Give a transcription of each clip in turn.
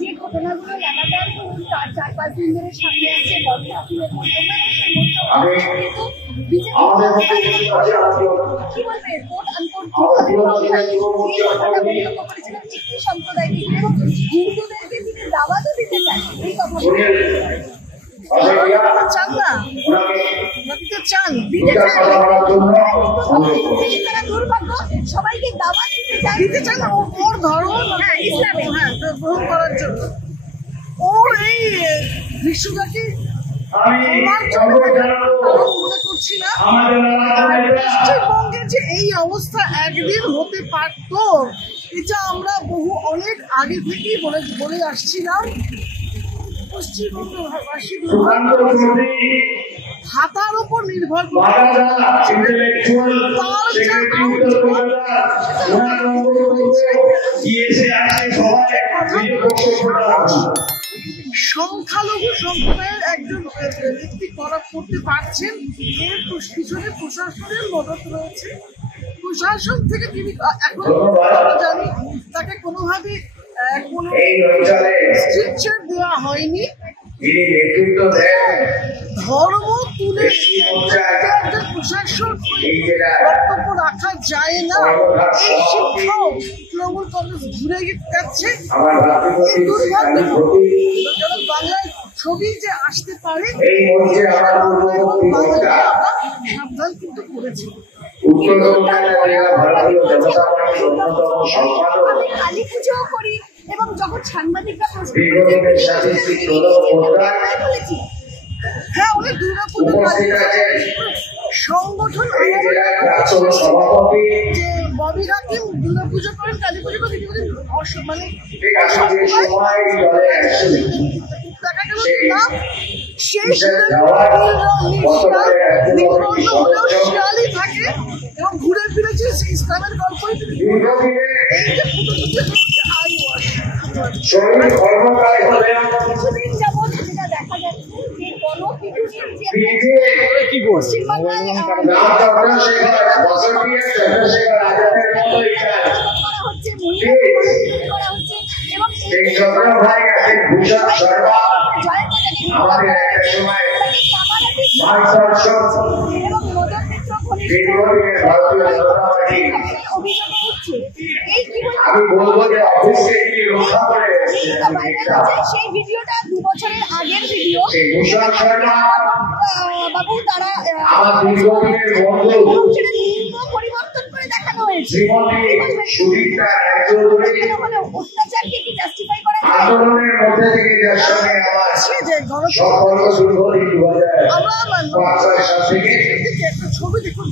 যে ঘটনাগুলো লাগাতার 4-5 দিন ধরে সামনে আসছে ববি হাকিমের মন্তব্য কিন্তু বিজেপি কি বলবে কোট আনকোট ববি হাকিম যে কথাটা মন্তব্য করেছিলেন একটি সম্প্রদায়কে এবং হিন্দুদেরকে তিনি দাওয়াতও দিতে চান এই কথা চান না চান দিতে চান দুর্ভাগ্য সবাইকে দাওয়াত দিতে চান ওর ধর্ম ইসলামে গ্রহণ করার জন্য ওর এই বিশ্বটাকে মনে করছি না পশ্চিমবঙ্গে যে এই অবস্থা একদিন হতে পারত এটা আমরা অনেক আগে থেকেই বলে আসছিলাম। পশ্চিমবঙ্গবাসী হাতার উপর নির্ভর করে সংখ্যালঘু সম্প্রদায়ের একজন ব্যক্তি করতে পারছেন এর পিছনে প্রশাসনের মদত রয়েছে। প্রশাসন থেকে তিনি এখন জানি তাকে কোনোভাবে কোনো স্ট্রিকচার দেওয়া হয়নি। ধর্ম তুলে একজন প্রশাসন বক্তব্য রাখা যায় না এই শিক্ষাও তৃণমূল কংগ্রেস ঘুরে যাচ্ছে। এই দুর্ভাগ্য বাংলায় ছবি যে আসতে পারে সাবধান কিন্তু করেছে। কালী পুজোও করি এবং যখন সাংবাদিকরা হ্যাঁ অনেক দুর্গাপুজো সংগঠন যে ববি হাকিম দুর্গাপুজো করেন কালী পুজো করেন মানে দেখা গেল না সেই শিয়ালি থাকে এবং ঘুরে ফিরেছে ইসলামের গল্পই কিছুদিন যাবৎ যেটা দেখা যাচ্ছে যে আমি বলবো যে অফিসে সেই ভিডিওটা 2 বছরের আগের ভিডিও বাবু তারা পরিবর্তন করে দেখানো হয়েছে। অত্যাচারকে কি জাস্টিফাই করা ছবি দেখুন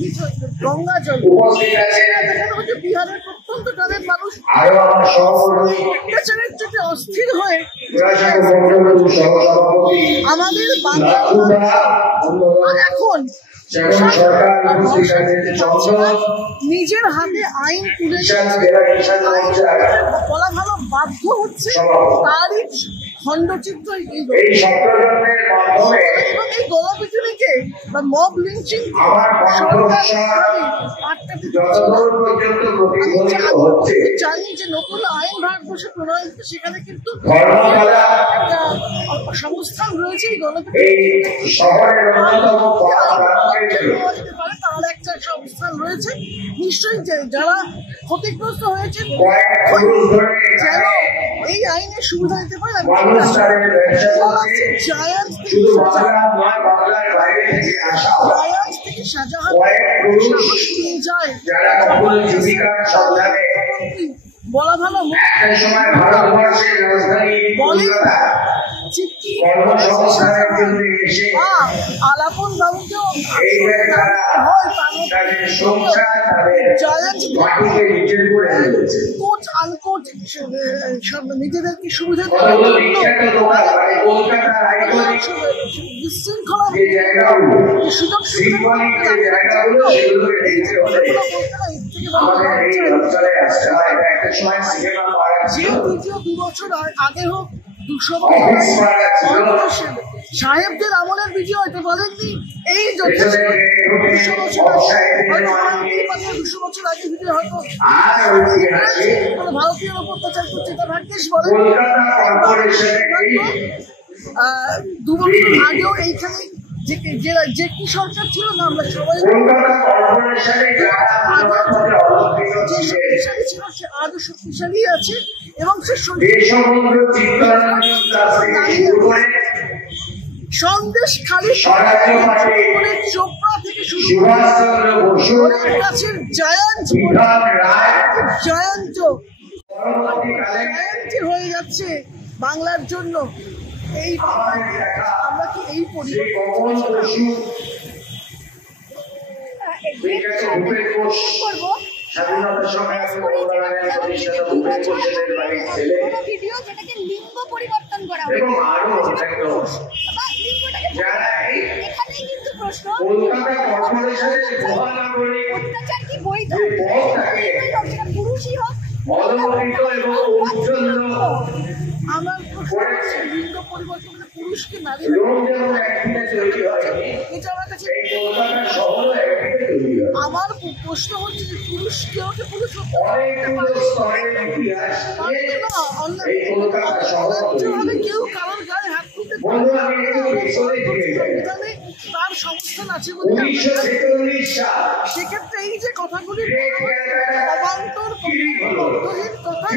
গঙ্গা জল বিহারের প্রত্যন্ত গ্রামের মানুষ অত্যাচারের চোখে অস্থির হয়ে আমাদের বাংলা এখন নিজের হাতে আইন তুলে বলা ভালো বাধ্য হচ্ছে তারই খণ্ডচিত্র এবং এই গণপিটুনিকে বা মব লিঞ্চিং জানি যে নতুন আইন ভারতবর্ষে প্রণয়ন সেখানে কিন্তু একটা সংস্থান রয়েছে এই তার একটা সংস্থান রয়েছে নিশ্চয়ই যারা ক্ষতিগ্রস্ত হয়েছে যেন এই আইনের সুবিধা দিতে পারে। শাহজাহান সাহস নিয়ে যায় বলা ভালো আলাপন বাবুকেও কোচ আনকোচ নিজেদেরকে সুবিধা বিশৃঙ্খলা সুযোগ যে 2 বছর আগে হোক 200 সাহেবদের আমলের ভিডিও হয়তো বলেননি, এই যথেষ্ট 200 বছর আগে ভিডিও হয়তো ভারতীয় অত্যাচার করছে তার ভাগ্যেশ বলেন। 2 বছর আগেও এইখানে যে কি সরকার ছিল না আমরা সবাই যে শক্তিশালী ছিল সে আজও শক্তিশালী আছে এবং সে সন্দেশ খালি চোপড়া থেকে শুরু করে কাছের জয়ন্ত হয়ে যাচ্ছে বাংলার জন্য। এই আমরা কি এই লিঙ্গ পরিবর্তন করা এখানেই কিন্তু প্রশ্ন, অত্যাচার কি বৈধ? পুরুষই হোক আমার লিঙ্গ পরিবর্তন পুরুষকে নারী এটা আমার কাছে আমার প্রশ্ন হচ্ছে যে পুরুষ কেউ পুরুষ অন্যায্যভাবে কেউ কারোর গায়ে হাত তুলতে তার সংস্থান আছে বলে সেক্ষেত্রে এই যে কথাগুলি অবান্তর কথা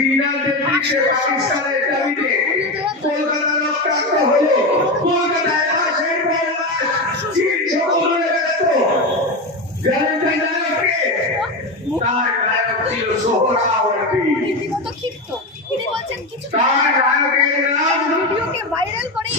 রীতিমত ক্ষিপ্ত। তিনি বলছেন কিছু ভিডিওকে ভাইরাল করে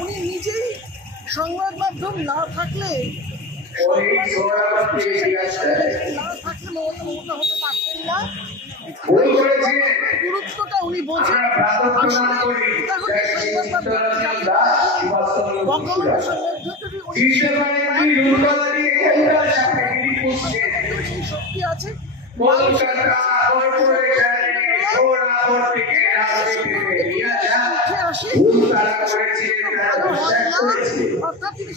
উনি নিজেই সংবাদ মাধ্যম না থাকলে মমতা হতে পারতেন না। গুরুত্বটা উনি বোঝেন। শক্তি আছে অর্থাৎ তিনি